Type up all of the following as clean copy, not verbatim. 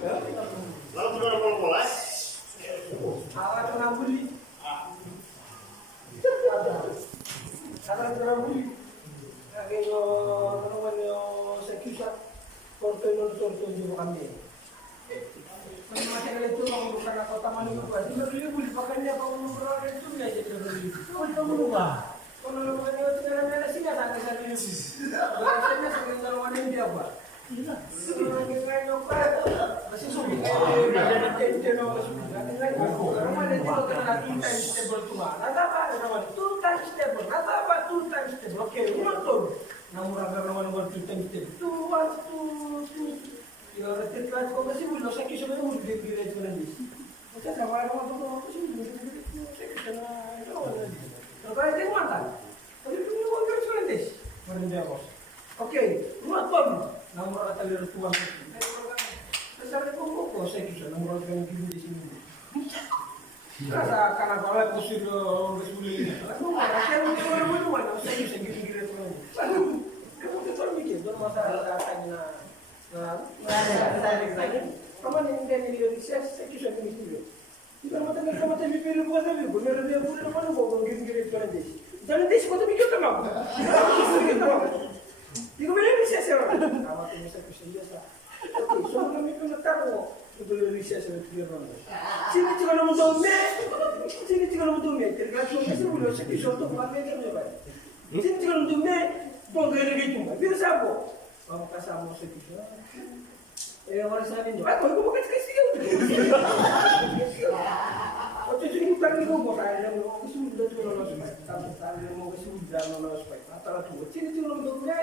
Lalu sudah bola-bola. Alat kena beli. Alat kena beli. Kalau namanya sekisah konten juga kami. Macam itu orang bukan kota mana juga. Dia beli pakainya kalau berada itu dia jadi beli. Kalau berubah. Kalau bukan itu cara mana sih nggak ada cara ini. Biasanya sampai kalau mana dia apa? Iya. Kita nyopet. Masih sulit. Ada tension orang sulit. Kalau mana dia kena two times stable tu mah. Nada apa? Nama two times stable. Nada apa? Two times stable. Okey, betul. Namun nama two times stable. Two. Yo, retrieval ko kasi mo sa kisyo mo dire-diretso na din. Kasi trabaho mo to kasi mo dire-diretso na ito wala din. Pero kaya din mo tan. Pero kung mo diretso na din. Meron din ako. Okay, ruat pom. Namo ra talero tuwa. Kasi sabi ko sa kisyo namo ra kan di sini. Kasa kana bala ko silo resuli. Ano ba? Kaya mo sa kisyo dire-diretso na. Kamu to mikir do masalah tanya Kamu ni dia ni dia saya kisah ni dia. Kita mata ni pilih bukan saya, benar dia boleh mana bawa gini-gini tuan des. Tuan des kau tu mikir tak mau? Tiga boleh ni saya orang. Kamu tu mesti kisah dia sah. So kami pun nak tahu betul ni saya fikir orang. Sini juga nama domme. Tergantung mesti boleh saya kisah tu bukan dia ni baik. Sini juga nama domme, bongkar lagi tu. Biar siapa? Kamu kasih saya kisah. Orang sana ni, aku bukan sekali tu. Waktu itu kita ni kau pakai yang mau sudah tu lolos baik, tapi mau sudah lolos baik. Antara tu, cini cini untuk me,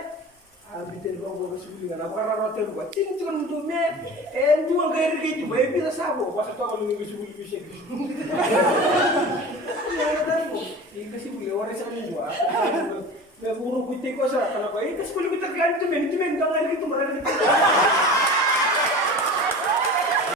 abitin kau sudah dengan apa orang tu buat. Cini cini untuk me, dua kali gitu, baik bisa sabo. Pas tu kalau ni sudah bisa. Yang tadi, ini sudah orang sana buat. Berburu putih kau sah, kalau kau ini sudah kita ganti, manajemen jangan gitu mereka.